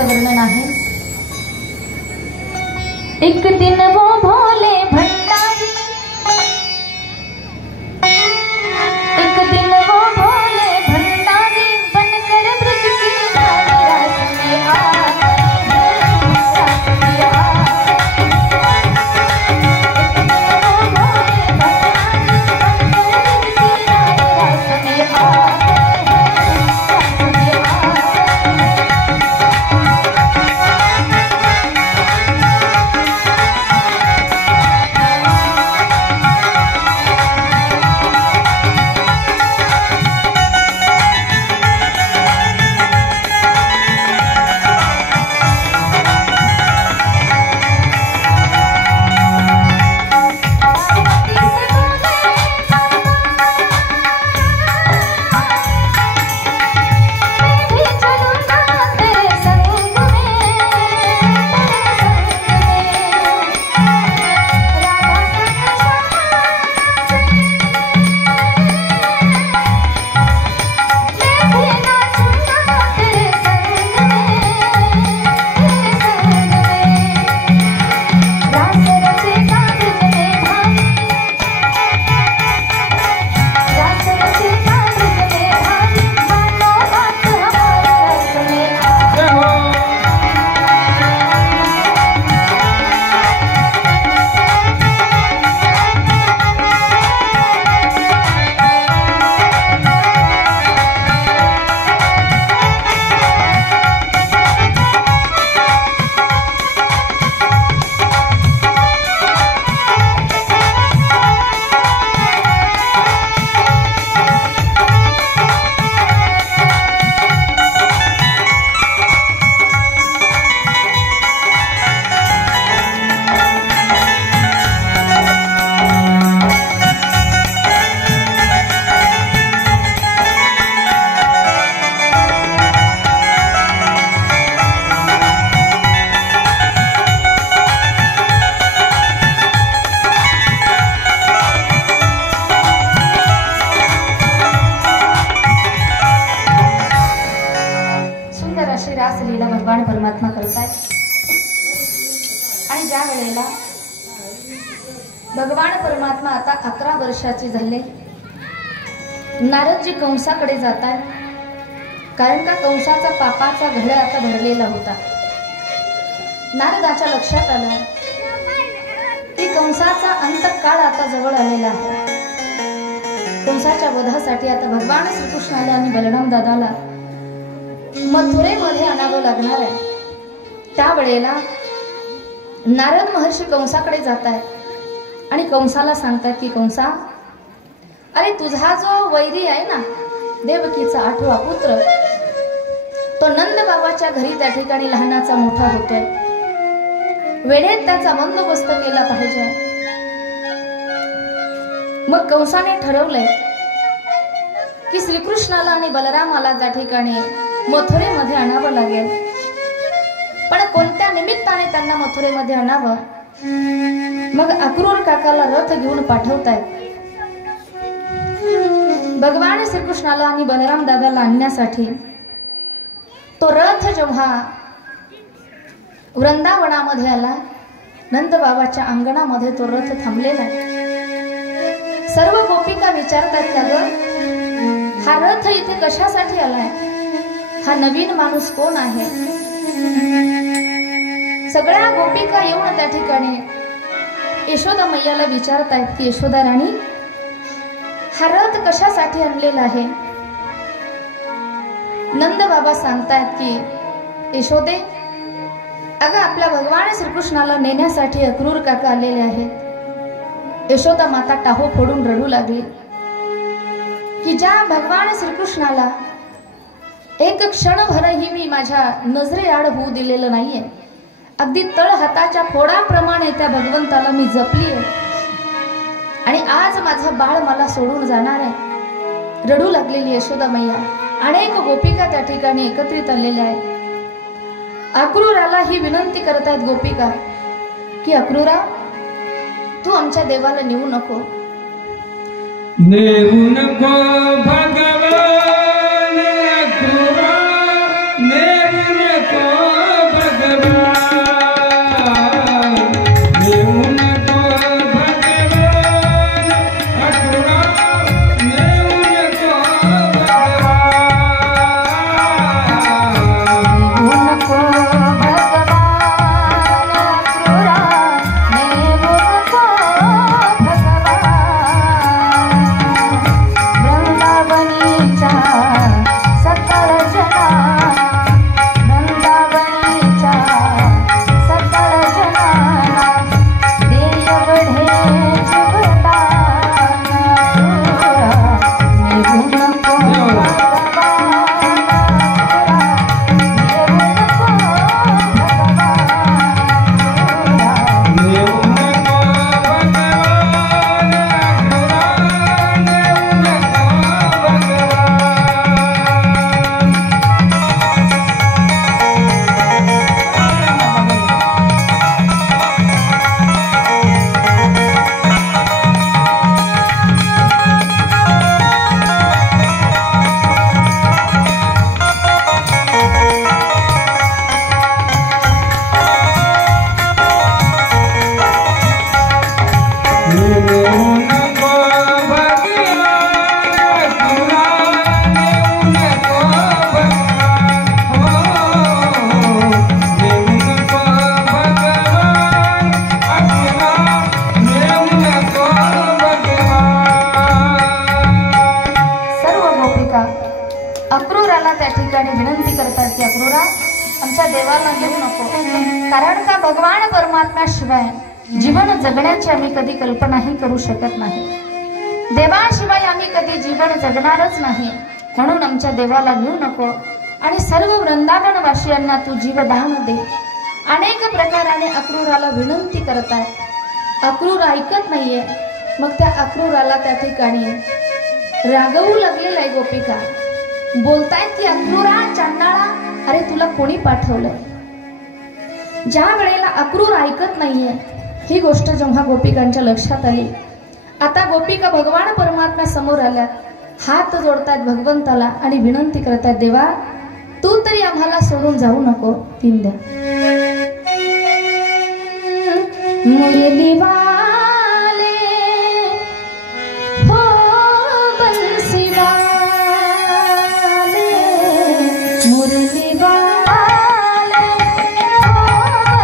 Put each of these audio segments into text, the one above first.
त्याचं वर्णन आहे। एक दिन वो भोले भंडारी, एक दिन वो भोले भंडारी बनकर ब्रज की नारी रास में रासलीला भगवान परमात्मा करतात। आणि ज्या वेळेला भगवान परमात्मा आता 11 वर्षाचे झाले, नारदजी कंसाकडे जातात, कारण का कंसाचा पापाचा घडा आता भरलेला होता। नारदाच्या लक्षात आलं की कंसाचा अंतकाळ आता जवळ आलेला आहे। कंसाच्या वधासाठी आता भगवान श्रीकृष्णाला आणि बलराम दादाला मथुरेमध्ये आणावं लागणार आहे। त्यावेळेला नारद महर्षी कंसाकडे जात आहेत आणि कंसाला सांगतात की कंसा, अरे तुझा जो वैरी आहे ना, देवकीचा 8वा पुत्र, तो नंद बाबाच्या घरी त्या ठिकाणी लहानाचा मोठा होतोय, वेळेत त्याचा बंदोबस्त केला पाहिजे। मग कंसाने ठरवलंय की श्रीकृष्णाला आणि बलरामाला त्या ठिकाणी मथुरेमध्ये आणावं लागेल, पण कोणत्या निमित्ताने त्यांना मथुरेमध्ये आणावं। मग अक्रूर काकाला रथ घेऊन पाठवतायत। भगवान श्रीकृष्णाला आणि बलराम दादाला आणण्यासाठी तो रथ जेव्हा वृंदावनामध्ये आला, नंद बाबाच्या अंगणामध्ये तो रथ थांबलेला आहे। सर्व गोपिका विचारतात का ग, हा रथ इथे कशासाठी आलाय, हा नवीन माणूस कोण आहे। सगळ्या गोपिका येऊन त्या ठिकाणी यशोदा मैयाला विचारतायत की यशोदा राणी, हा रथ कशासाठी आणलेला आहे। नंद बाबा सांगतायत की यशोदे, अगं आपल्या भगवान श्रीकृष्णाला नेण्यासाठी अक्रूर काका आलेले आहेत। यशोदा माता टाहो फोडून रडू लागली की ज्या भगवान श्रीकृष्णाला एक क्षणभरही मी माझ्या नजरेआड होऊ दिलेलं नाहीये, अगदी तळ हाताच्या फोडाप्रमाणे त्या भगवंताला मी जपलीये, आणि आज माझं बाळ मला सोडून जाणार आहे। रडू लागलेली यशोदा मैया, अनेक गोपिका त्या ठिकाणी एकत्रित आलेल्या आहेत। अक्रूराला ही विनंती करतायत गोपिका की अक्रूरा, तू आमच्या देवाला नेऊ नको, नेऊ नको भगवान अक्रूरा, नेऊ नको आमच्या देवाला घेऊ नको, कारण का भगवान परमात्म्याशिवाय जीवन जगण्याची आम्ही कधी कल्पनाही करू शकत नाही। देवाशिवाय आम्ही कधी जीवन जगणारच नाही, म्हणून आमच्या देवाला घेऊ नको। आणि सर्व वृंदावनवासियांना तू जीवदान दे। अनेक प्रकाराने अक्रूराला विनंती करतात, अक्रूर ऐकत नाहीये। मग त्या अक्रूराला त्या ठिकाणी रागवू लागलेला आहे गोपिका, बोलतायत की अक्रूरा चांडाळा, अरे तुला कोणी पाठवलंय? ज्या वेळेला अक्रूर ऐकत नाहीये ही गोष्ट जेव्हा गोपिकांच्या लक्षात आली, आता गोपिका भगवान परमात्मा समोर आल्या, हात जोडतायत भगवंताला आणि विनंती करतायत, देवा तू तरी आम्हाला सोडून जाऊ नको, तीन द्या। मुरली वाले हो बंसी वाले, मुरली वाले हो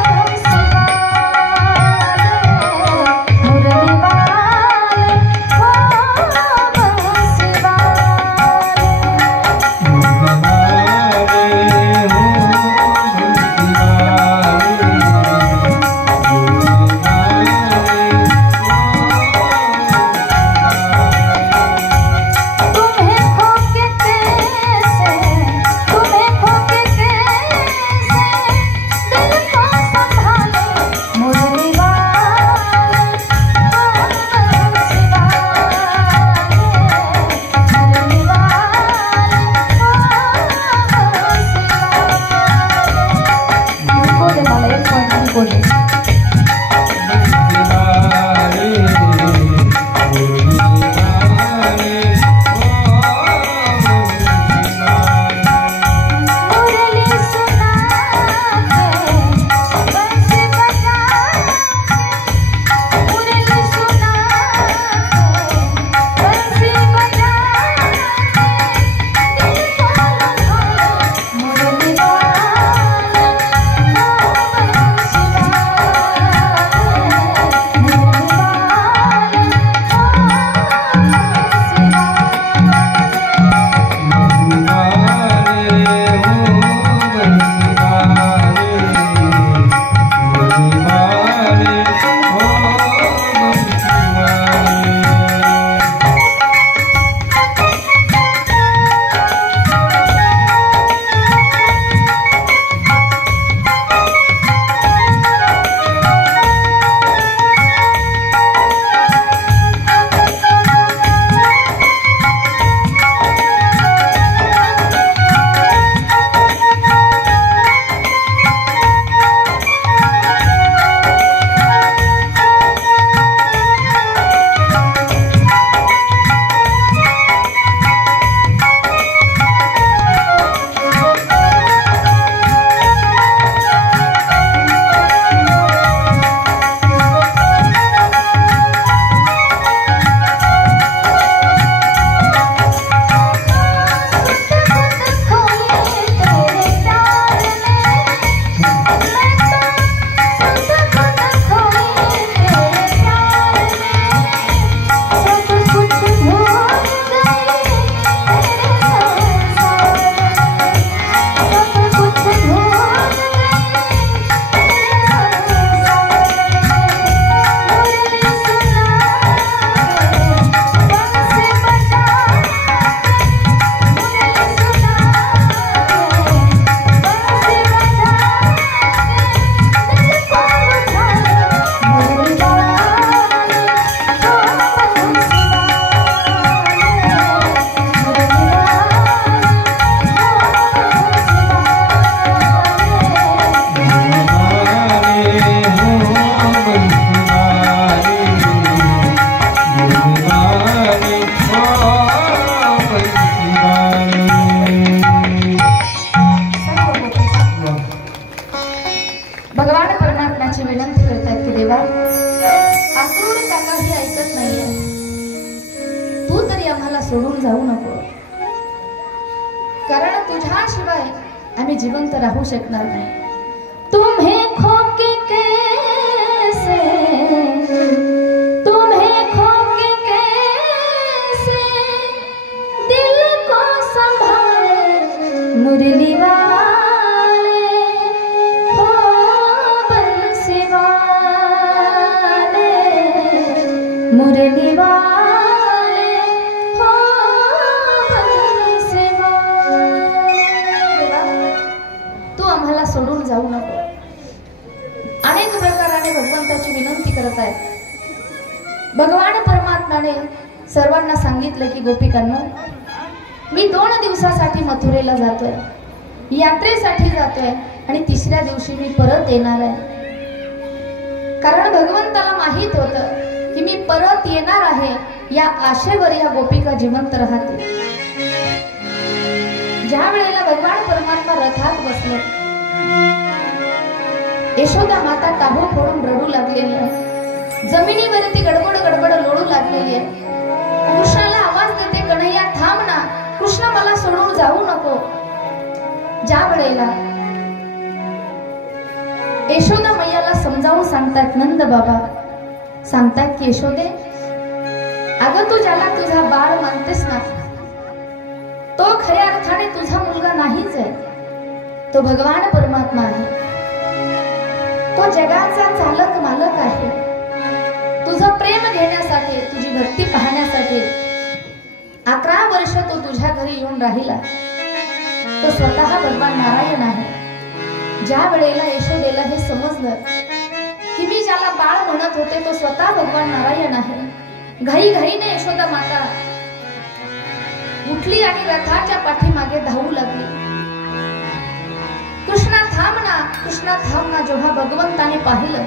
बंसी वाले, मुरली वाले हो बंसी सोडून जाऊ नको, कारण तुझ्याशिवाय आम्ही जिवंत राहू शकणार नाही। तुम्हें खो के कैसे, तुम्हें खो के कैसे दिल को संभाले मुरली वाले, मुरली वाले हो सेवा। तू आम्हाला सोडून जाऊ नको। अनेक प्रकाराने भगवंताची विनंती करत आहेत। भगवान परमात्म्याने सर्वांना सांगितलं की गोपिकांनो, मी 2 दिवसासाठी मथुरेला जातोय, यात्रेसाठी जातोय आणि 3ऱ्या दिवशी मी परत येणार आहे। कारण भगवंताला माहित होतं की मी परत येणार आहे, या आशेवर या गोपिका जिवंत राहतील। ज्या वेळेला भगवान परमात्मा रथात बसले, यशोदा माता टाहो फोडून रडू लागलेली आहे, जमिनीवरती गडबड गडबड लोळू लागलेली आहे। कृष्णाला आवाज देते, कन्हैया थांब ना, कृष्ण मला सोडून जाऊ नको। ज्या वेळेला यशोदा मैयाला समजावून सांगतात नंद बाबा, सांगतात की यशोदे, अगं तू ज्याला तुझा बाळ मानतेस ना, तो खऱ्या अर्थाने तुझा मुलगा नाहीच आहे, तो भगवान परमात्मा आहे। तो जगाचा चालक मालक आहे। तुझं प्रेम घेण्यासाठी, तुझी भक्ती पाहण्यासाठी 11 वर्ष तो तुझ्या घरी येऊन राहिला। तो स्वतः भगवान नारायण आहे। ज्या वेळेला यशोदेला हे समजलं की मी ज्याला बाळ म्हणत होते तो स्वतः भगवान नारायण आहे, घाई घाईने यशोदा माता उठली आणि रथाच्या पाठीमागे धावू लागली। कृष्णा थांब ना, कृष्णा थांब ना। जेव्हा भगवंताने पाहिलं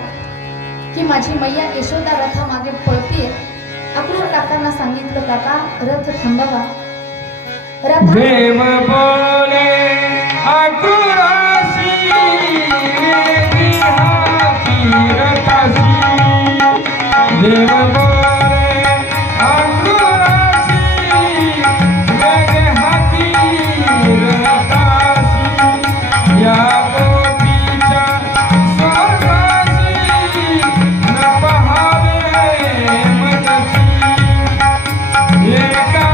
की माझी मैया यशोदा रथामागे पळतीये, अक्रूर काकांना सांगितलं, काका रथ थांबवा। प्रेम बोले अक्रूरासी देव बोले अक्रूरासी वेगे हाती रथासी, या गोपीच्या स्वर्गासी न पहावे मनसी। एका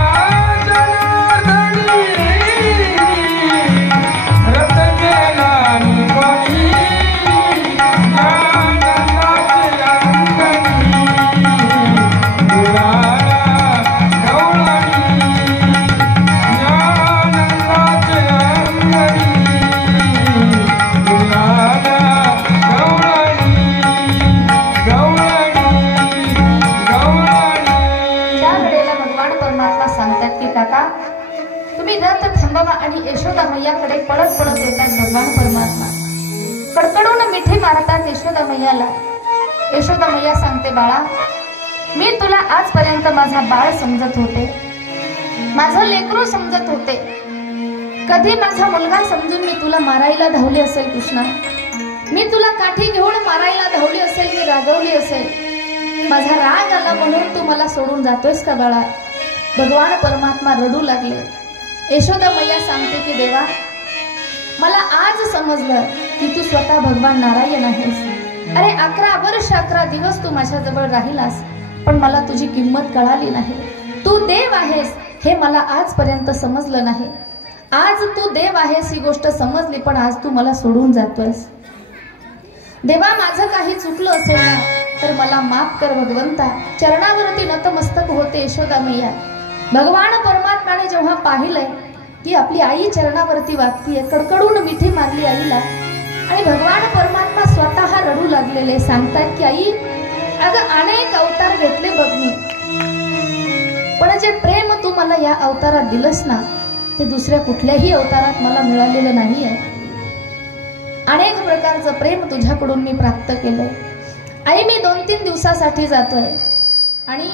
आणि यशोदा मैयाकडे पळत पळत येतात भगवान परमात्मा। कडकडून मिठी मारतात यशोदा मैयाला। यशोदा मैया सांगते, बाळा मी तुला आजपर्यंत माझा बाळ समजत होते, माझं लेकरू समजत होते, कधी माझा मुलगा समजून मी तुला मारायला धावली असेल कृष्णा, मी तुला काठी घेऊन मारायला धावली असेल, मी रागवली असेल, माझा राग आला म्हणून तू मला सोडून जातोयस का बाळा। भगवान परमात्मा रडू लागले। यशोदा मैया सांगते की देवा, मला आज समजलं की तू स्वतः भगवान नारायण आहेस। अरे 11 वर्ष 11 दिवस तू माझ्याजवळ राहिलास, पण मला तुझी किंमत कळाली नाही। तू देव आहेस हे मला आजपर्यंत समजलं नाही। आज तू देव आहेस ही गोष्ट समजली, पण आज तू मला सोडून जातोयस। देवा माझं काही चुकलं असेल ना तर मला माफ कर भगवंता। चरणावरती नतमस्तक होते यशोदा मैया। भगवान परमात्म्याने जेव्हा पाहिलंय की आपली आई चरणावरती वागतीये, कडकडून मिठी मारली आईला, आणि भगवान परमात्मा स्वतः रडू लागलेले सांगतात की आई, अगं अनेक अवतार घेतले बघ मी, पण जे प्रेम तू मला या अवतारात दिलंस ना ते दुसऱ्या कुठल्याही अवतारात मला मिळालेलं नाहीये। अनेक प्रकारचं प्रेम तुझ्याकडून मी प्राप्त केलंय आई। मी 2-3 दिवसासाठी जातोय आणि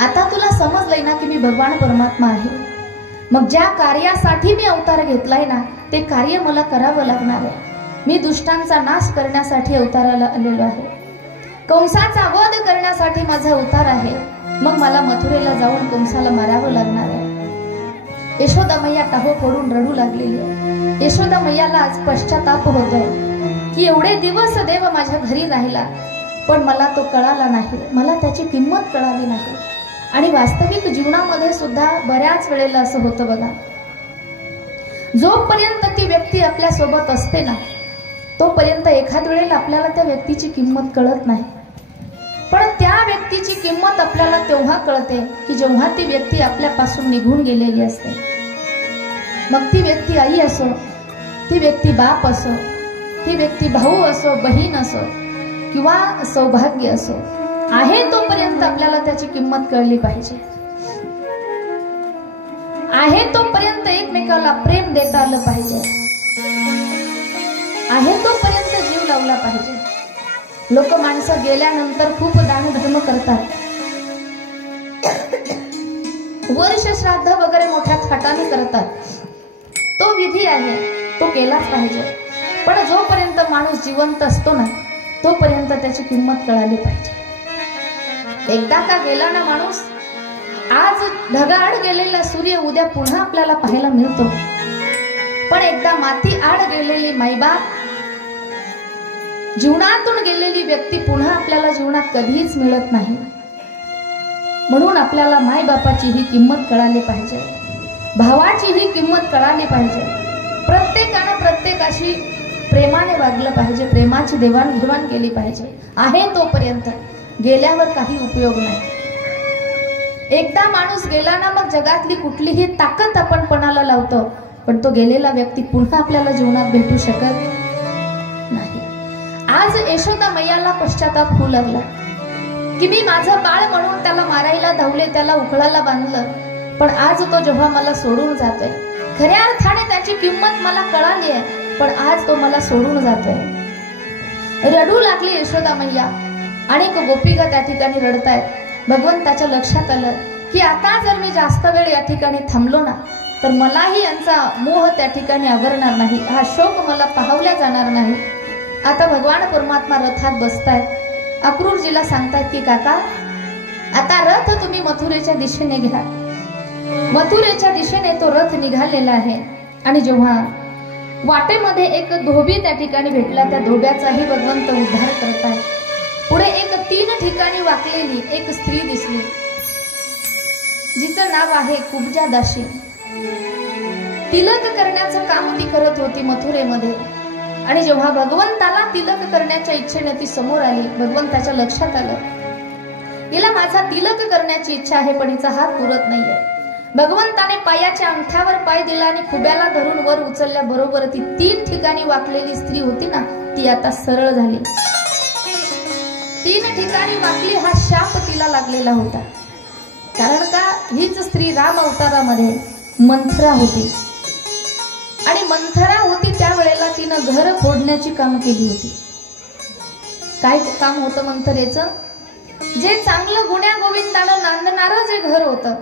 आता तुला समजलंय ना की मी भगवान परमात्मा आहे, मग ज्या कार्यासाठी मी अवतार घेतलाय ना ते कार्य मला करावं लागणार आहे। मी दुष्टांचा नाश करण्यासाठी अवताराला आलेलो आहे, कंसाचा वध करण्यासाठी माझा अवतार आहे, मग मला मथुरेला जाऊन कंसाला मारावं लागणार आहे। यशोदा मैया टाहो फोडून रडू लागलेली आहे। यशोदा मैयाला आज पश्चाताप होतोय की एवढे दिवस देव माझ्या घरी राहिला, पण मला तो कळाला नाही, मला त्याची किंमत कळाली नाही। आणि वास्तविक जीवनामध्ये सुद्धा बऱ्याच वेळेला असं होतं बघा, जोपर्यंत ती व्यक्ती आपल्या सोबत असते ना तोपर्यंत एखाद वेळेला आपल्याला त्या व्यक्तीची किंमत कळत नाही, पण त्या व्यक्तीची किंमत आपल्याला तेव्हा कळते की जेव्हा ती व्यक्ती आपल्यापासून निघून गेलेली असते. मग ती व्यक्ती आई असो, ती व्यक्ती बाप असो, ती व्यक्ती भाऊ असो, बहीण असो किंवा सौभाग्य असो, आहे तोपर्यंत आपल्याला त्याची किंमत कळली पाहिजे. आहे तोपर्यंत एकमेकाला प्रेम देता आलं पाहिजे. आहे तोपर्यंत जीव लावला पाहिजे. लोक माणसं गेल्यानंतर खूप दानधर्म करतात, वर्ष श्राद्ध वगैरे मोठ्या थाटाने करतात. तो विधी आहे, तो केलाच पाहिजे. पण जोपर्यंत माणूस जिवंत असतो ना, तोपर्यंत त्याची किंमत कळाली पाहिजे. एकदा का गेला ना माणूस, आज ढगाआड गेलेला सूर्य उद्या पुन्हा आपल्याला पाहायला मिळतो. पण एकदा माती आड गेलेली मायबाप, जीवनातून गेलेली व्यक्ती पुन्हा आपल्याला जीवनात कधीच मिळत नाही. म्हणून आपल्याला मायबापाची ही किंमत कळाली पाहिजे, भावाची ही किंमत कळाली पाहिजे. प्रत्येकानं प्रत्येकाशी प्रेमाने वागलं पाहिजे, प्रेमाची देवाणघेवाण केली पाहिजे. आहे तोपर्यंत, गेल्यावर काही उपयोग नाही. एकदा माणूस गेला ना, मग जगातली कुठलीही ताकद आपण पणाला लावतो, पण तो गेलेला व्यक्ती पुन्हा आपल्याला जीवनात भेटू शकत नाही. आज यशोदा मैयाला पश्चाताप होऊ लागला की मी माझं बाळ म्हणून त्याला मारायला धावले, त्याला उकळाला बांधलं, पण आज तो जेव्हा मला सोडून जातोय, खऱ्या अर्थाने त्याची किंमत मला कळाली आहे, पण आज तो मला सोडून जातोय. रडू लागली यशोदा मैया. अनेक गोपिका त्या ठिकाणी रडतायत. भगवंताच्या लक्षात आलं की आता जर मी जास्त वेळ या ठिकाणी थांबलो ना, तर मलाही यांचा मोह त्या ठिकाणी आवरणार नाही, हा शोक मला पाहवल्या जाणार नाही. आता भगवान परमात्मा रथात बसतायत. अक्रूरजीला सांगतायत की काका, आता रथ तुम्ही मथुरेच्या दिशेने घ्या. मथुरेच्या दिशेने तो रथ निघालेला आहे. आणि जेव्हा वाटेमध्ये एक धोबी त्या ठिकाणी भेटला, त्या धोब्याचाही भगवंत उद्धार करताय. पुढे एक 3 ठिकाणी वाकलेली एक स्त्री दिसली, जिचं नाव आहे कुब्जा दासी. तिलक करण्याचं काम ती करत होती मथुरेमध्ये. आणि जेव्हा भगवंताला तिलक करण्याच्या इच्छेने ती समोर आली, भगवंताच्या लक्षात आलं, हिला माझा तिलक करण्याची इच्छा आहे, पण हिचा हात पुरत नाहीये. भगवंताने पायाच्या अंगठ्यावर पाय दिला आणि खुब्याला धरून वर उचलल्या बरोबर ती 3 ठिकाणी वाकलेली स्त्री होती ना, ती आता सरळ झाली. 3 ठिकाणी वाकली, हा शाप तिला लागलेला होता. कारण का, हीच स्त्री राम अवतारामध्ये मंथरा होती. आणि मंथरा होती त्यावेळेला तिनं घर फोडण्याची काम केली होती. काय काम होतं मंथरेचं? जे चांगलं गुण्या गोविंदानं नांदणारं जे घर होतं,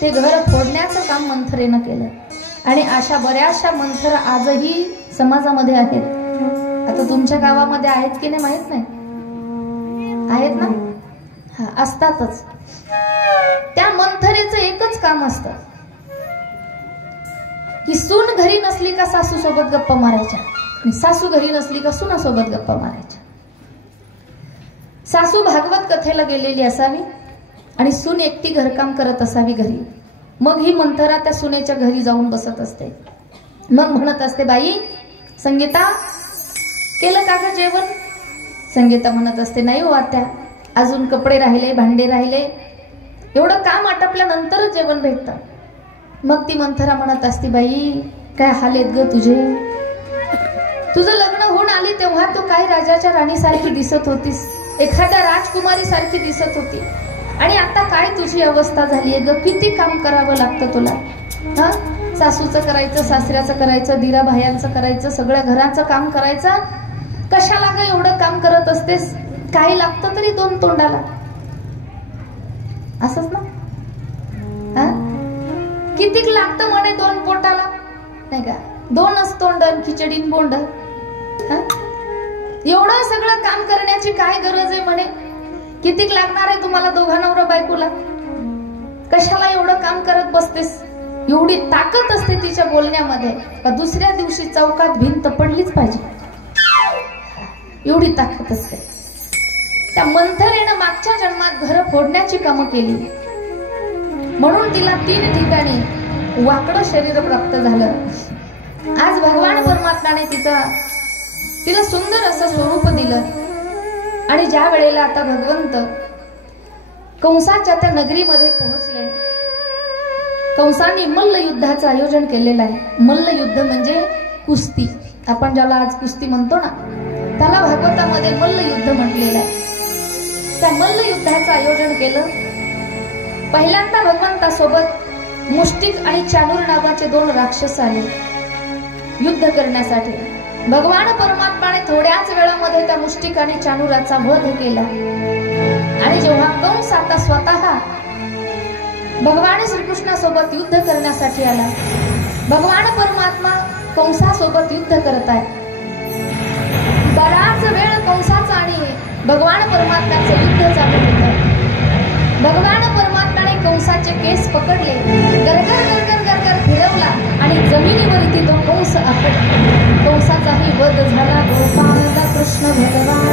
ते घर फोडण्याचं काम मंथरेनं केलं. आणि अशा बऱ्याचशा मंथरा आजही समाजामध्ये आहेत. आता तुमच्या गावामध्ये आहेत की नाही माहित नाही, आहेत ना? हा, असतातच. त्या मंथरेचं एकच काम असतं की सून घरी नसली का सासू सोबत गप्पा मारायच्या, आणि सासू घरी नसली का सुनासोबत गप्पा मारायच्या. सासू भागवत कथेला गेलेली असावी आणि सून एकटी घरकाम करत असावी घरी. मग ही मंथरा त्या सुनेच्या घरी जाऊन बसत असते. मग म्हणत असते, बाई संगीता केलं का ग जेवण? संगीता म्हणत असते, नाही हो आत्या, अजून कपडे राहिले, भांडे राहिले, एवढं काम आटपल्यानंतरच जेवण भेटतं. मग ती मंथरा म्हणत असते, बाई काय हाल आहेत ग तुझे? तुझं लग्न होऊन आली तेव्हा तू काय राजाच्या राणीसारखी दिसत होतीस, एखाद्या राजकुमारी सारखी दिसत होती, आणि आता काय तुझी अवस्था झाली आहे ग? किती काम करावं लागतं तुला. हा, सासूचं करायचं, सासऱ्याचं करायचं, दिरा भायांचं करायचं, सगळ्या घराचं काम करायचं. कशाला ग एवढं काम करत असतेस? काही लागतं तरी 2 तोंडाला, असंच ना? हा, कितीक लागतं म्हणे 2 पोटाला, नाही का? 2च तोंड, खिचडीन बोंड. एवढं सगळं काम करण्याची काय गरज आहे म्हणे? कितीक लागणार आहे तुम्हाला दोघा नवरा बायकोला? कशाला एवढं काम करत बसतेस? एवढी ताकद असते तिच्या बोलण्यामध्ये का दुसऱ्या दिवशी चौकात भिंत पडलीच पाहिजे, एवढी ताकद असते. त्या मंथरेनं मागच्या जन्मात घर फोडण्याची कामं केली, म्हणून तिला 3 ठिकाणी वाकडं शरीर प्राप्त झालं. आज भगवान परमात्म्याने तिला सुंदर असं स्वरूप दिलं. आणि ज्या वेळेला आता भगवंत कंसाच्या त्या नगरीमध्ये पोहोचले. कंसाने मल्ल युद्धाचं आयोजन केलेलं आहे. मल्ल युद्ध म्हणजे कुस्ती. आपण ज्याला आज कुस्ती म्हणतो ना, त्याला भागवतामध्ये मल्ल युद्ध म्हटलेलं आहे. त्या मल्ल युद्धाचं आयोजन केलं. पहिल्यांदा भगवंतासोबत मुष्टिक आणि चाणूर नावाचे 2 राक्षस आले युद्ध करण्यासाठी. भगवान परमात्माने थोड्याच वेळामध्ये त्या मुष्टिक आणि चाणूराचा वध केला. आणि जेव्हा कंस आता स्वतः भगवान श्रीकृष्णासोबत युद्ध करण्यासाठी आला, भगवान परमात्मा कंसासोबत युद्ध करत आहे. बराच वेळ कंसाचा आणि भगवान परमात्म्याचं युद्ध चालू होतं. भगवान परमात्म्याने कंसाचे केस पकडले, गरगर गरगर गरगर फिरवला आणि जमिनीवरती तो कंस आपटला. कंसाचाही वध झाला. गोपाल कृष्ण भगवान.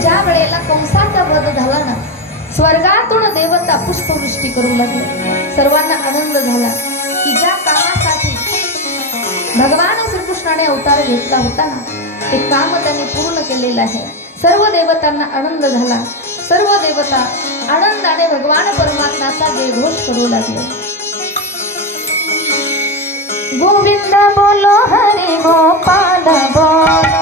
ज्या वेळेला कंसाचा वध झाला ना, स्वर्गातून देवता पुष्पवृष्टी करू लागले. सर्वांना आनंद झाला की ज्या कामासाठी भगवान श्रीकृष्णाने अवतार घेतला होता ना, ते काम त्यांनी पूर्ण केलेलं आहे. सर्व देवतांना आनंद झाला. सर्व देवता आनंदाने भगवान परमात्म्याचा जयघोष करू लागले. गोविंद बोलो हरी गोपाल बोलो.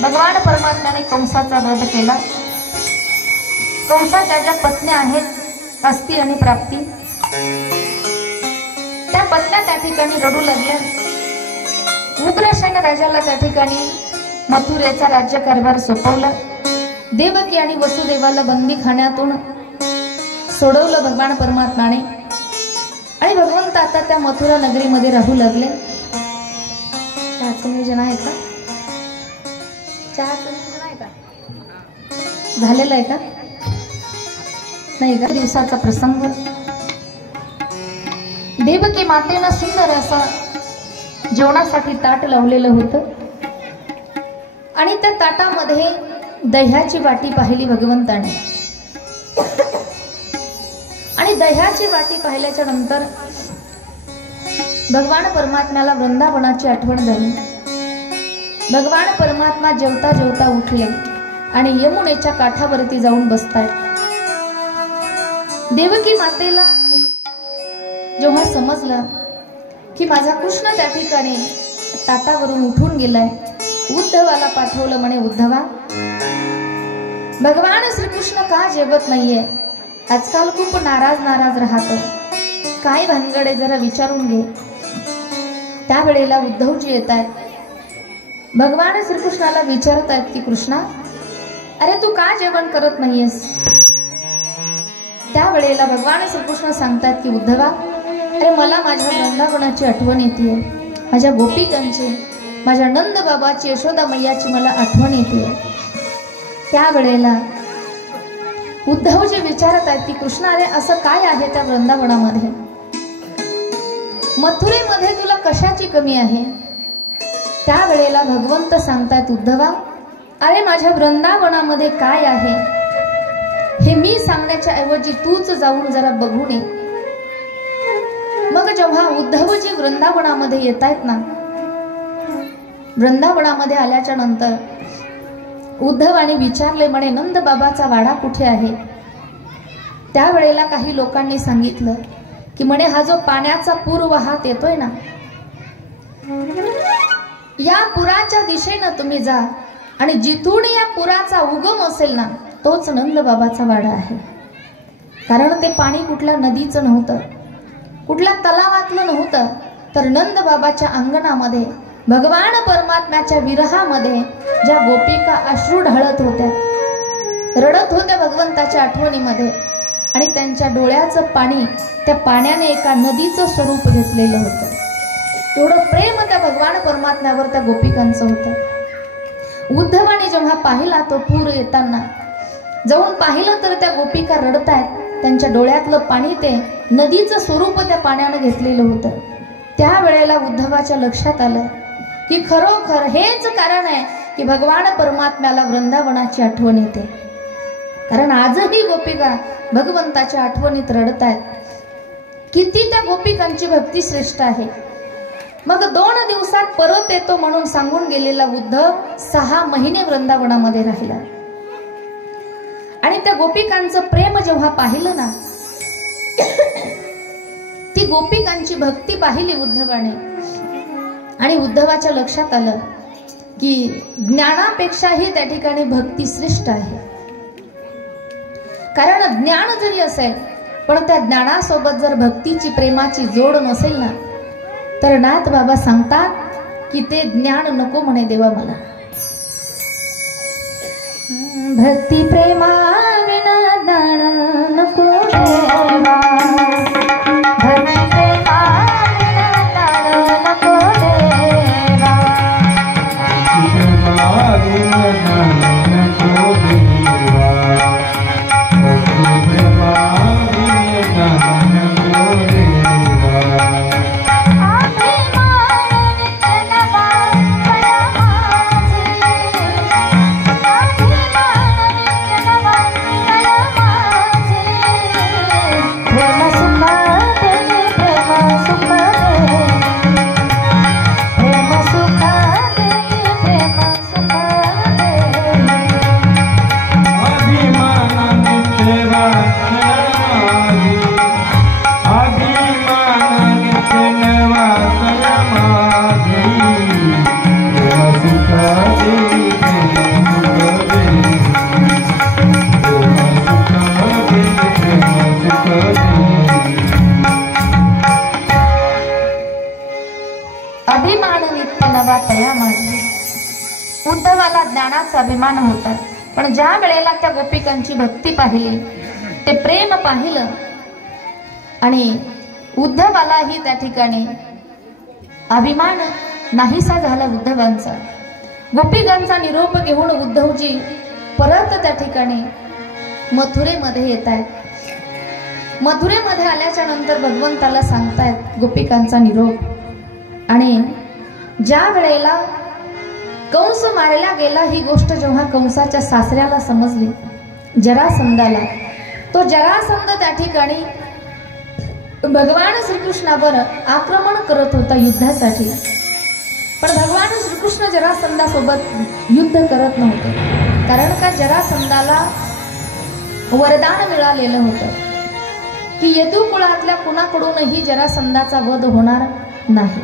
भगवान परमात्म्याने कंसाचा वध केला. कंसाच्या ज्या पत्न्या आहेत अस्ती आणि प्राप्ती, त्या पत्न्या त्या ठिकाणी रडू लागल्या. उग्रसेन राजाला त्या ठिकाणी मथुरेचा राज्यकारभार सोपवला. देवकी आणि वसुदेवाला बंदीखान्यातून सोडवलं भगवान परमात्म्याने. आणि भगवंत आता त्या मथुरा नगरीमध्ये राहू लागले. चहाचं नियोजन आहे का? चहाचं नियोजन आहे का? झालेलं आहे का? नाही का? दिवसाचा प्रसंग. देवकी मातेनं सुंदर असा जेवणासाठी ताट लावलेलं होतं आणि त्या ताटामध्ये दह्याची वाटी पाहिली भगवंताने. आणि दह्याची वाटी पाहिल्याच्या नंतर भगवान परमात्म्याला वृंदावनाची आठवण झाली. भगवान परमात्मा जेवता जेवता उठले आणि यमुनेच्या काठावरती जाऊन बसतायत. देवकी मातेला जेव्हा समजलं की माझा कृष्ण त्या ठिकाणी ताटावरून उठून गेलाय, उद्धवाला पाठवलं. म्हणे, उद्धवा, भगवान श्रीकृष्ण का जेवत नाहीये? आजकाल खूप नाराज राहतो, काय भानगडे जरा विचारून घे. त्यावेळेला उद्धवजी येत आहेत, भगवान श्रीकृष्णाला विचारतायत की कृष्णा, अरे तू का जेवण करत नाहीयेस? त्यावेळेला भगवान श्रीकृष्ण सांगतात की उद्धवा, अरे मला माझ्या वृंदावनाची आठवण येते, माझ्या गोपिकांची, माझ्या नंद बाबाची, यशोदा मैयाची मला आठवण येते. त्यावेळेला उद्धवजी विचारत आहेत की कृष्णा, अरे असं काय आहे त्या वृंदावनामध्ये? मथुरेमध्ये तुला कशाची कमी आहे? त्यावेळेला भगवंत सांगतात, उद्धवा, अरे माझ्या वृंदावनामध्ये काय आहे हे मी सांगण्याच्या ऐवजी तूच जाऊन जरा बघून ये. मग जेव्हा उद्धवजी वृंदावनामध्ये येत आहेत ना, वृंदावनामध्ये आल्याच्या नंतर उद्धवाने विचारले, म्हणे, नंद बाबाचा वाडा कुठे आहे? त्यावेळेला काही लोकांनी सांगितलं की म्हणे, हा जो पाण्याचा पूर वाहत येतोय ना, या पुराच्या दिशेनं तुम्ही जा आणि जिथून या पुराचा उगम असेल ना, तोच नंद बाबाचा वाडा आहे. कारण ते पाणी कुठल्या नदीचं नव्हतं, कुठल्या तलावातलं नव्हतं, तर नंद बाबाच्या अंगणामध्ये भगवान परमात्म्याच्या विरहामध्ये ज्या गोपिका अश्रू ढाळत होत्या, रडत होत्या भगवंताच्या आठवणीमध्ये, आणि त्यांच्या डोळ्याचं पाणी त्या पाण्याने एका नदीचं स्वरूप घेतलेलं होतं. एवढं प्रेम त्या भगवान परमात्म्यावर त्या गोपिकांचं होतं. उद्धवाने जेव्हा पाहिला तो पूर येताना, जाऊन पाहिलं तर त्या गोपिका रडतायत, त्यांच्या डोळ्यातलं पाणी ते नदीचं स्वरूप त्या पाण्यानं घेतलेलं होतं. त्यावेळेला उद्धवाच्या लक्षात आलं की खरोखर हेच कारण आहे की भगवान परमात्म्याला वृंदावनाची आठवण येते. कारण आजही गोपिका भगवंताच्या आठवणीत रडतायत. किती त्या गोपिकांची भक्ती श्रेष्ठ आहे. मग 2 दिवसात परत येतो म्हणून सांगून गेलेला उद्धव 6 महिने वृंदावनामध्ये राहिला. आणि त्या गोपिकांचं प्रेम जेव्हा पाहिलं ना, ती गोपिकांची भक्ती पाहिली उद्धवाने, आणि उद्धवाच्या लक्षात आलं की ज्ञानापेक्षाही त्या ठिकाणी भक्ती श्रेष्ठ आहे. कारण ज्ञान जरी असेल पण त्या ज्ञानासोबत जर भक्तीची, प्रेमाची जोड नसेल ना, तर नाथ बाबा सांगतात की ते ज्ञान नको म्हणे देवा मला. भक्ती प्रेमा विना ज्ञान नको देवा, भक्ती प्रेमा विना ज्ञान नको देवा, उद्धवाला ज्ञानाचा अभिमान होता. पण ज्या वेळेला त्या गोपिकांची भक्ती पाहिली, ते प्रेम पाहिलं, आणि उद्धवालाही त्या ठिकाणी अभिमान नाहीसा झाला उद्धवांचा. गोपिकांचा निरोप घेऊन उद्धवजी परत त्या ठिकाणी मथुरेमध्ये येत आहेत. मथुरेमध्ये आल्याच्या नंतर भगवंताला सांगतायत गोपिकांचा निरोप. आणि ज्या वेळेला कंस मारला गेला, ही गोष्ट जेव्हा कंसाच्या सासऱ्याला समजली, जरासंधाला, तो जरासंध त्या ठिकाणी भगवान श्रीकृष्णावर आक्रमण करत होता युद्धासाठी. पण भगवान श्रीकृष्ण जरासंधासोबत युद्ध करत नव्हते. कारण का जरासंधाला वरदान मिळालेलं होतं. की यदू कुळातल्या कुणाकडूनही जरासंधाचा वध होणार नाही.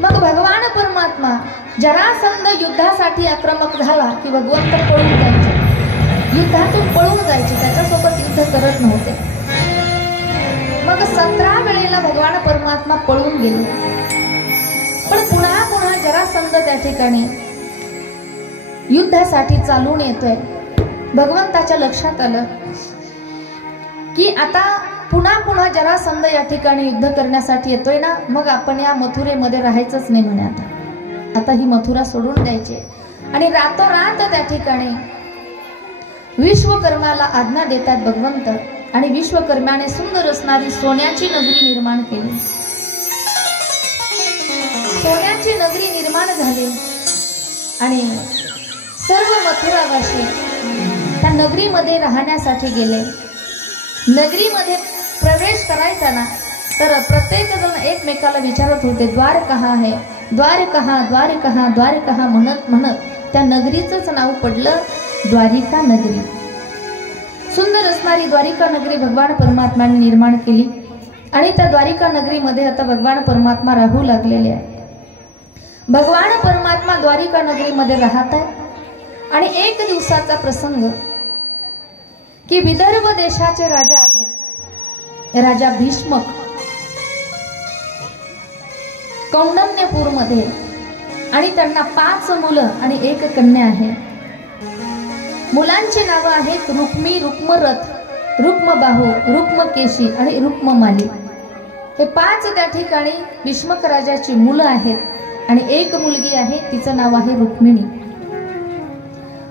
मग भगवान परमात्मा जरासंध युद्धासाठी आक्रमक झाला की भगवंत पळून जायचे, युद्धातून पळून जायचे, त्याच्यासोबत युद्ध करत नव्हते. मग 17 वेळेला भगवान परमात्मा पळून गेले. पण पुन्हा पुन्हा जरासंध त्या ठिकाणी युद्धासाठी चालून येतोय. भगवंताच्या लक्षात आलं की आता पुन्हा पुन्हा जरासंध या ठिकाणी युद्ध करण्यासाठी येतोय ना, मग आपण या मथुरेमध्ये राहायचंच नाही म्हणे. आता ही मथुरा सोडून द्यायची. आणि रातोरात त्या ठिकाणी विश्वकर्माला आज्ञा देतात भगवंत. आणि विश्वकर्म्याने सुंदर असणारी सोन्याची नगरी निर्माण केली. सोन्याची नगरी निर्माण झाली आणि सर्व मथुरावासी त्या नगरीमध्ये राहण्यासाठी गेले. नगरीमध्ये प्रवेश करायचा ना, तर प्रत्येक जण एकमेकाला विचारत होते, द्वार कहाँ है, द्वार कहाँ, द्वार कहाँ, द्वार कहाँ म्हणत म्हणत त्या नगरीचंच नाव पडलं द्वारिका नगरी. सुंदर असणारी द्वारिका नगरी भगवान परमात्म्याने निर्माण केली. आणि त्या द्वारिका नगरीमध्ये आता भगवान परमात्मा राहू लागलेले आहे. भगवान परमात्मा द्वारिका नगरीमध्ये राहत आहे. आणि एक दिवसाचा प्रसंग की विदर्भ देशाचे राजा आहेत, राजा भीष्मक, कौंडण्यपूरमध्ये. आणि त्यांना 5 मुलं आणि 1 कन्या आहे. मुलांची नावं आहेत रुक्मी, रुक्मरथ, रुक्मबाहू, रुक्मकेशी आणि रुक्ममाली. हे 5 त्या ठिकाणी भीष्मक राजाची मुलं आहेत. आणि 1 मुलगी आहे, तिचं नाव आहे रुक्मिणी.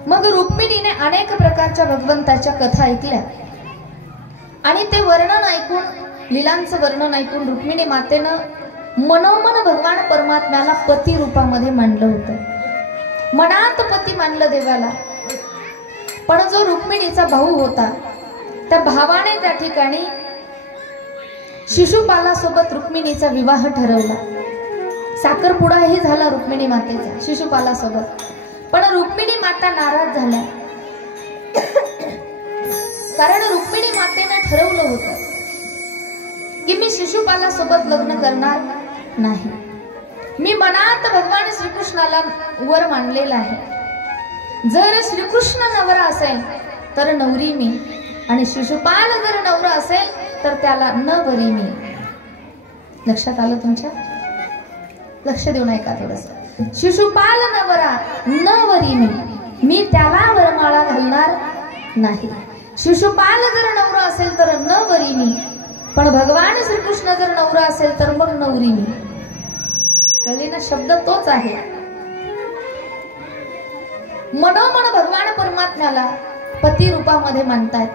मग रुक्मिणीने अनेक प्रकारच्या भगवंताच्या कथा ऐकल्या. आणि ते वर्णन ऐकून, लीलांचं वर्णन ऐकून रुक्मिणी मातेनं मनोमन भगवान परमात्म्याला पती रूपामध्ये मानलं होतं. मनात पती मानलं देवाला. पण जो रुक्मिणीचा भाऊ होता, त्या भावाने त्या ठिकाणी शिशुपालासोबत रुक्मिणीचा विवाह ठरवला. साखरपुडाही झाला रुक्मिणी मातेचा शिशुपालासोबत. पण रुक्मिणी माता नाराज झाल्या. कारण रुक्मिणी मातेने ठरवलं होतं की मी शिशुपालासोबत लग्न करणार नाही. मी मनात भगवान श्रीकृष्णाला वर मानलेला आहे. जर श्रीकृष्ण नवरा असेल तर नवरी मी, आणि शिशुपाल जर नवरा असेल तर त्याला नवरी मी. लक्षात आलं तुमच्या? लक्ष देऊन ऐका थोडस. शिशुपाल नवरा नवरी मी त्याला वरमाळा घालणार नाही. शिशुपाल जर नवरा असेल तर नवरी मी, पण भगवान श्रीकृष्ण जर नवरा असेल तर मग नवरी मी. कळले ना? शब्द तोच आहे. मनोमन भगवान परमात्म्याला पती रूपामध्ये मानतात.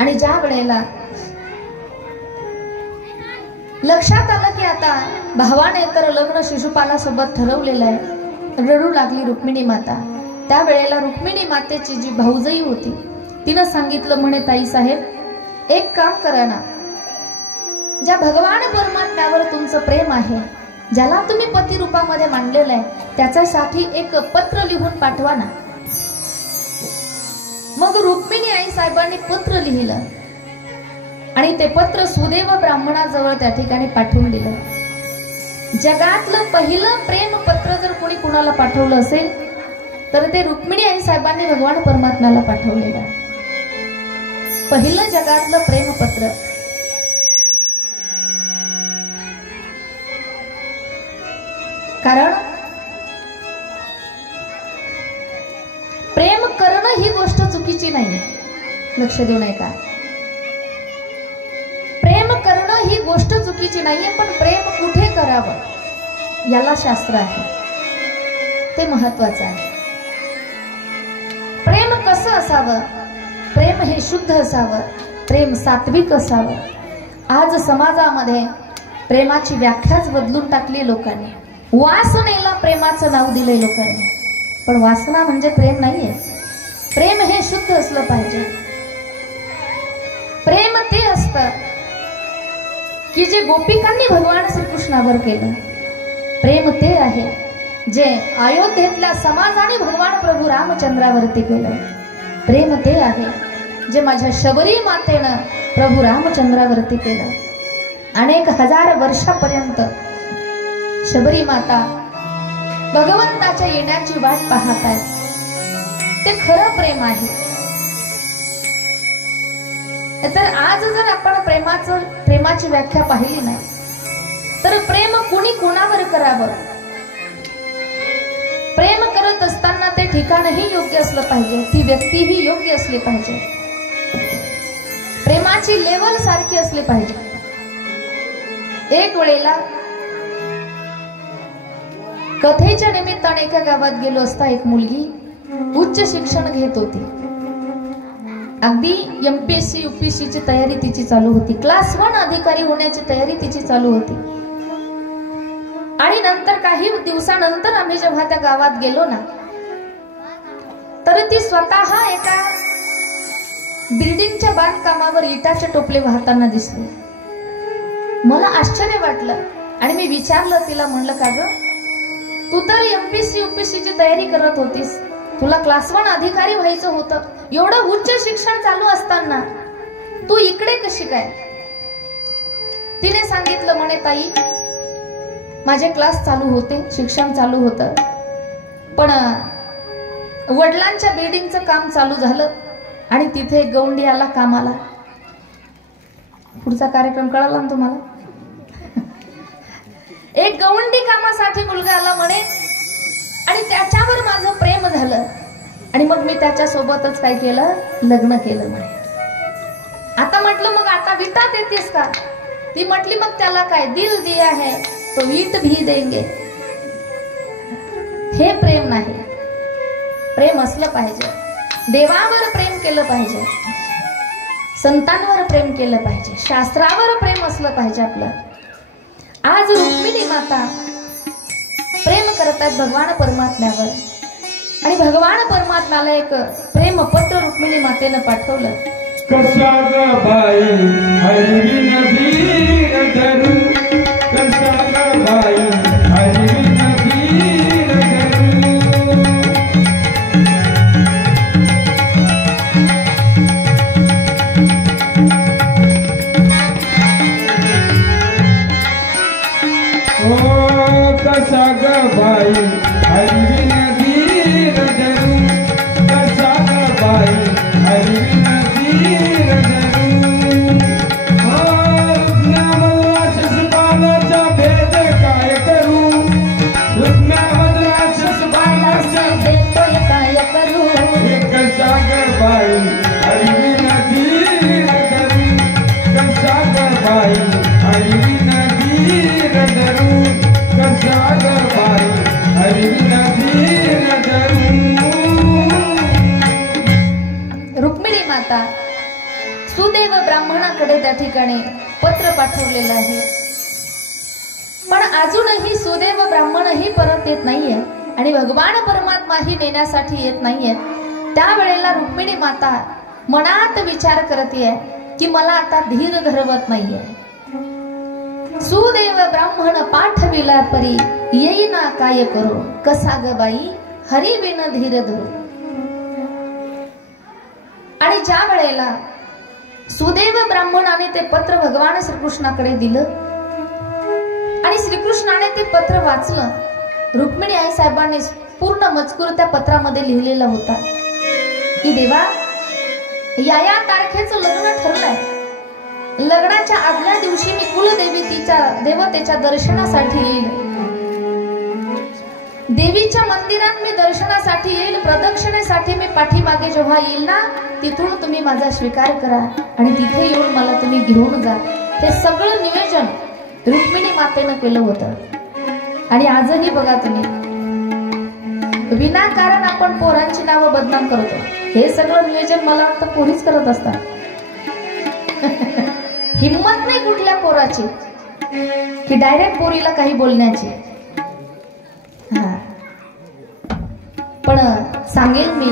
आणि ज्या वेळेला लक्षात आलं की आता भावाने तर लग्न शिशुपालासोबत ठरवलेलं आहे, रडू लागली रुक्मिणी माता. त्यावेळेला रुक्मिणी मातेची जी भाऊजई होती तिनं सांगितलं म्हणे, ताई साहेब एक काम करा ना, ज्या भगवान परमात्म्यावर तुमचं प्रेम आहे, ज्याला तुम्ही पती रूपामध्ये मानलेलं आहे, त्याच्यासाठी एक पत्र लिहून पाठवा ना. मग रुक्मिणी आई साहेबांनी पत्र लिहिलं आणि ते पत्र सुदेव ब्राह्मणाजवळ त्या ठिकाणी पाठवून दिलं. जगातलं पहिलं प्रेम पत्र जर कोणी कुणाला पाठवलं असेल तर ते रुक्मिणी आई साहेबांनी भगवान परमात्म्याला पाठवलेलं पहिलं जगातलं प्रेम पत्र. कारण प्रेम करणं ही गोष्ट चुकीची नाही. लक्ष देऊ नये का? प्रेम करणं ही गोष्ट चुकीची नाहीये, पण प्रेम कुठे करावं याला शास्त्र आहे, ते महत्वाचं आहे. प्रेम कसं असावं? प्रेम हे शुद्ध असावं, प्रेम सात्विक असावं. आज समाजामध्ये प्रेमाची व्याख्याच बदलून टाकली लोकांनी. वासनेला प्रेमाचं नाव दिलंय लोकांनी, पण वासना म्हणजे प्रेम नाहीये. प्रेम हे शुद्ध असलं पाहिजे. प्रेम ते असतं की जे गोपिकांनी भगवान श्रीकृष्णावर केलं. प्रेम ते आहे जे अयोध्येतल्या समाजाने भगवान प्रभू रामचंद्रावरती केलं. प्रेम ते आहे जे माझ्या शबरी मातेनं प्रभू रामचंद्रावरती केलं. अनेक हजार वर्षापर्यंत शबरी माता भगवंताच्या येण्याची वाट पाहत आहे. ते खरं प्रेम आहे. तर आज जर आपण प्रेमाची व्याख्या पाहिली नाही तर प्रेम कुणी कुणावर करावं. प्रेम करत असताना ते ठिकाणही योग्य असलं पाहिजे, ती व्यक्तीही योग्य असली पाहिजे, प्रेमाची लेवल सारखी असली पाहिजे. एक वेळेला कथेच्या निमित्ताने एका गावात गेलो असता एक मुलगी उच्च शिक्षण घेत होती. अगदी एमपीएससी यूपीएससी ची तयारी तिची चालू होती. क्लास 1 अधिकारी होण्याची तयारी तिची चालू होती. आणि नंतर काही दिवसानंतर आम्ही जेव्हा त्या गावात गेलो ना तर ती स्वतः एका बिल्डिंगच्या बांधकामावर इटाचे टोपले वाहताना दिसली. मला आश्चर्य वाटलं आणि मी विचारलं तिला, म्हणलं का ग, तू तर एमपीएससी यूपीएससी ची तयारी करत होतीस, तुला क्लास 1 अधिकारी व्हायचं होतं, एवढं उच्च शिक्षण चालू असताना तू इकडे कशी काय? तिने सांगितलं, म्हणे ताई माझे क्लास चालू होते, शिक्षण चालू होतं, पण वडिलांच्या बिल्डिंगचं काम चालू झालं आणि तिथे गौंडी आला कामाला. पुढचा कार्यक्रम कळाला ना तुम्हाला? एक गवंडी कामासाठी मुलगा आला म्हणे आणि त्याच्यावर माझं प्रेम झालं आणि मग मी त्याच्या सोबतच काय केलं, लग्न केलं म्हणे. आता म्हटलं मग आता विटा देतेस का? ती म्हटली मग त्याला काय, दिल दिया है तो ईट भी देंगे. हे प्रेम नाही. प्रेम असलं पाहिजे, देवावर प्रेम केलं पाहिजे, संतांवर प्रेम केलं पाहिजे, शास्त्रावर प्रेम असलं पाहिजे आपलं. आज रुक्मिणी माता प्रेम करतात भगवान परमात्म्यावर आणि भगवान परमात्म्याला एक प्रेम पत्र रुक्मिणी मातेनं पाठवलं. कसा ग बाई हरिविन धीर धरू, कसा ग बाई हरिविन धीर धरू. ओ कसा ग बाई हरिविन धीर धरू, कसा ग बाई हरिविन धीर धरू. रुक्म्यामधला शिशुपालाचा भेद काय करू, रुक्म्यामधला शिशुपालाचा भेद काय करू. कसा ग बाई हरिविन धीर धरू, कसा ग बाई हरिविन धीर धरू, कसा ग बाई हरिविन धीर धरू. रुक्मिणी माता सुदेव ब्राह्मणाकडे त्या ठिकाणी पत्र पाठवलेलं आहे, पण अजूनही सुदेव ब्राह्मणही परत येत नाहीये आणि भगवान परमात्माही नेण्यासाठी येत नाहीये. त्यावेळेला रुक्मिणी माता मनात विचार करते की मला आता धीर धरवत नाहीये. सुदेव ब्राह्मण पाठविला परी येईना काय करू, कसा ग बाई हरिविन धीर धरू. आणि ज्या वेळेला सुदेव ब्राह्मणाने ते पत्र भगवान श्रीकृष्णाकडे दिलं आणि श्रीकृष्णाने ते पत्र वाचलं, रुक्मिणी आई साहेबांनी पूर्ण मजकूर त्या पत्रामध्ये लिहिलेला होता की देवा या तारखेचं लग्न ठरलंय, लग्नाच्या आदल्या दिवशी मी कुलदेवीच्या देवतेच्या दर्शनासाठी येईल, देवीच्या मंदिरात मी दर्शनासाठी येईल, प्रदक्षिणेसाठी मी पाठीमागे जेव्हा येईल ना तिथून तुम्ही माझा स्वीकार करा आणि तिथे येऊन मला तुम्ही घेऊन जा. हे सगळं नियोजन रुक्मिणी मातेनं केलं होतं. आणि आजही बघा तुम्ही विनाकारण आपण पोरांची नावं बदनाम करतो. हे सगळं नियोजन मला वाटतं पोरीच करत असतात. हिम्मत नाही कुठल्या पोराची की डायरेक्ट पोरीला काही बोलण्याची. पण सांगेल मी,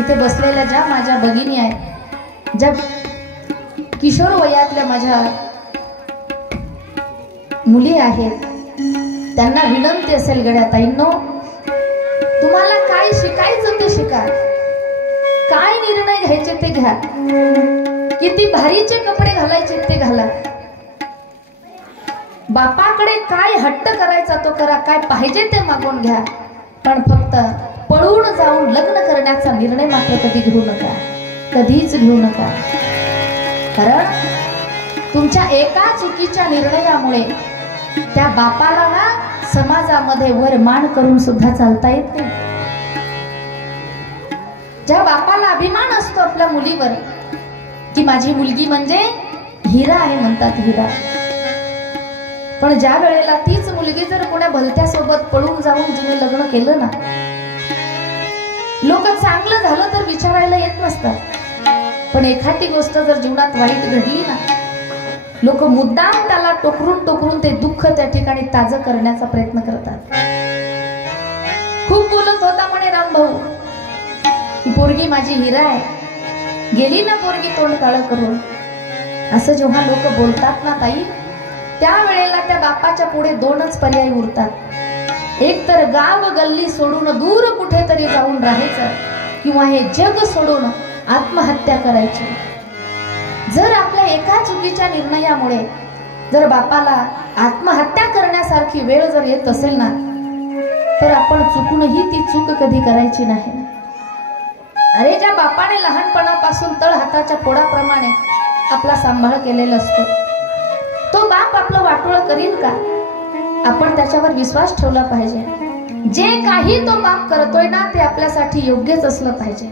इथे बसलेल्या ज्या माझ्या भगिनी आहेत, ज्या किशोर वयातल्या माझ्या मुली आहेत, त्यांना विनंती असेल गड्या ताईंनो, तुम्हाला काय शिकायचं ते शिका, काय निर्णय घ्यायचे ते घ्या, किती भारीचे कपडे घालायचे ते घाला, बापाकडे काय हट्ट करायचा तो करा, काय पाहिजे ते मागून घ्या, पण फक्त पळून जाऊन लग्न करण्याचा निर्णय मात्र कधी घेऊ नका, कधीच घेऊ नका. कारण तुमच्या एका चुकीच्या निर्णयामुळे त्या बापाला ना समाजामध्ये वर मान करून सुद्धा चालता येत नाही. ज्या बापाला अभिमान असतो आपल्या मुलीवर की माझी मुलगी म्हणजे हिरा आहे म्हणतात, हिरा, पण ज्या वेळेला तीच मुलगी जर कोणा भलत्या सोबत पळून जाऊन जिने लग्न केलं ना, लोक चांगलं झालं तर विचारायला येत नसतात, पण एखादी गोष्ट जर जीवनात वाईट घडली ना, लोक मुद्दाम त्याला टोकरून टोकरून ते दुःख त्या ठिकाणी ताजं करण्याचा प्रयत्न करतात. खूप बोलत होता म्हणे रामभाऊ, ही पोरगी माझी हिरा आहे, गेली ना पोरगी तोंड काळं करून. असं जेव्हा लोक बोलतात ना ताई, त्यावेळेला त्या बापाच्या पुढे दोनच पर्याय उरतात. एक तर गाव गल्ली सोडून दूर कुठेतरी जाऊन राहायचं, किंवा हे जग सोडून आत्महत्या करायची. जर आपल्या एका चुकीच्या निर्णयामुळे जर बापाला आत्महत्या करण्यासारखी वेळ जर येत असेल ना, तर आपण चुकूनही ती चूक कधी करायची नाही. अरे, ज्या बापाने लहानपणापासून तळ हाताच्या पोडाप्रमाणे आपला सांभाळ केलेला असतो, तो बाप आपलं वाटोळं करील का? आपण त्याच्यावर विश्वास ठेवला पाहिजे. जे काही तो बाप करतोय ना, ते आपल्यासाठी योग्यच असलं पाहिजे.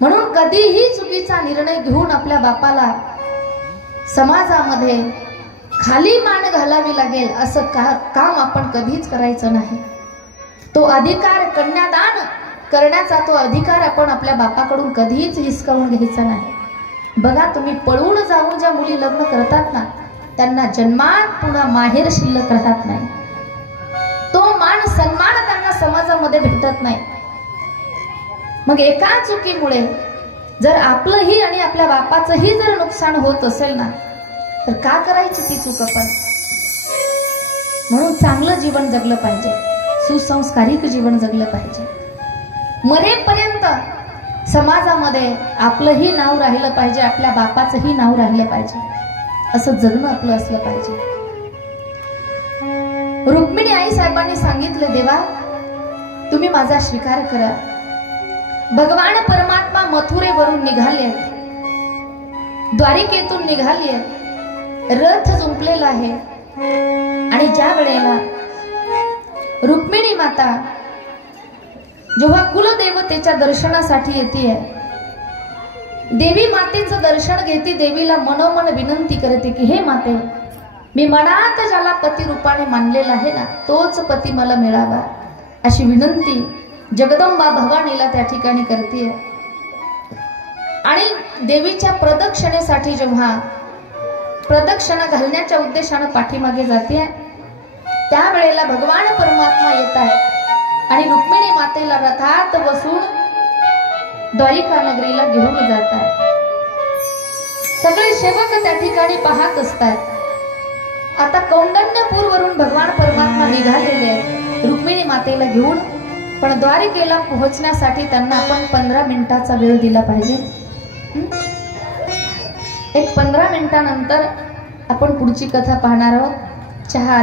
म्हणून कधीही चुकीचा निर्णय घेऊन आपल्या बापाला समाजामध्ये खाली मान घालावी लागेल असं काम आपण कधीच करायचं नाही. तो अधिकार, कन्यादान करण्याचा तो अधिकार आपण आपल्या बापाकडून कधीच हिसकावून घ्यायचा नाही. बघा, तुम्ही पळून जाऊन ज्या मुली लग्न करतात ना, त्यांना जन्मात पुन्हा माहेर शिल्लक राहत नाही. तो मान सन्मान त्यांना समाजामध्ये भेटत नाही. मग एका चुकीमुळे जर आपलंही आणि आपल्या बापाचंही जर नुकसान होत असेल ना, तर का करायची ती चूक आपण? म्हणून चांगलं जीवन जगलं पाहिजे, सुसंस्कारिक जीवन जगलं पाहिजे. मरेपर्यंत समाजामध्ये आपलंही नाव राहिलं पाहिजे, आपल्या बापाचंही नाव राहिलं पाहिजे, असं जगणं आपलं असलं पाहिजे. रुक्मिणी आई साहेबांनी सांगितलं, देवा तुम्ही माझा स्वीकार करा. भगवान परमात्मा मथुरेवरून निघाले, द्वारिकेतून निघाले, रथ जुंपलेला आहे. आणि ज्या वेळेला रुक्मिणी माता जेव्हा कुलदेवतेच्या दर्शनासाठी येते, देवी मातेचं दर्शन घेते, देवीला मनोमन विनंती करते की हे माते, मी मनात ज्याला पती रूपाने मानलेला आहे ना, तोच पती मला मिळावा, अशी विनंती जगदंबा भवानीला त्या ठिकाणी करते. आणि देवीच्या प्रदक्षिणेसाठी जेव्हा प्रदक्षिणा घालण्याच्या उद्देशाने पाठीमागे जाते, त्यावेळेला भगवान परमात्मा येत आहेत आणि रुक्मिणी मातेला रथात बसून द्वारिका नगरीला घेऊन जात आहेत. सगळे सेवक त्या ठिकाणी पाहत असतात. आता कौंडण्यपूरवरून भगवान परमात्मा निघालेले आहेत रुक्मिणी मातेला घेऊन, पण द्वारिकेला पोहोचण्यासाठी त्यांना आपण 15 मिनिटाचा वेळ दिला पाहिजे. एक 15 मिनिटानंतर आपण पुढची कथा पाहणार आहोत. चहा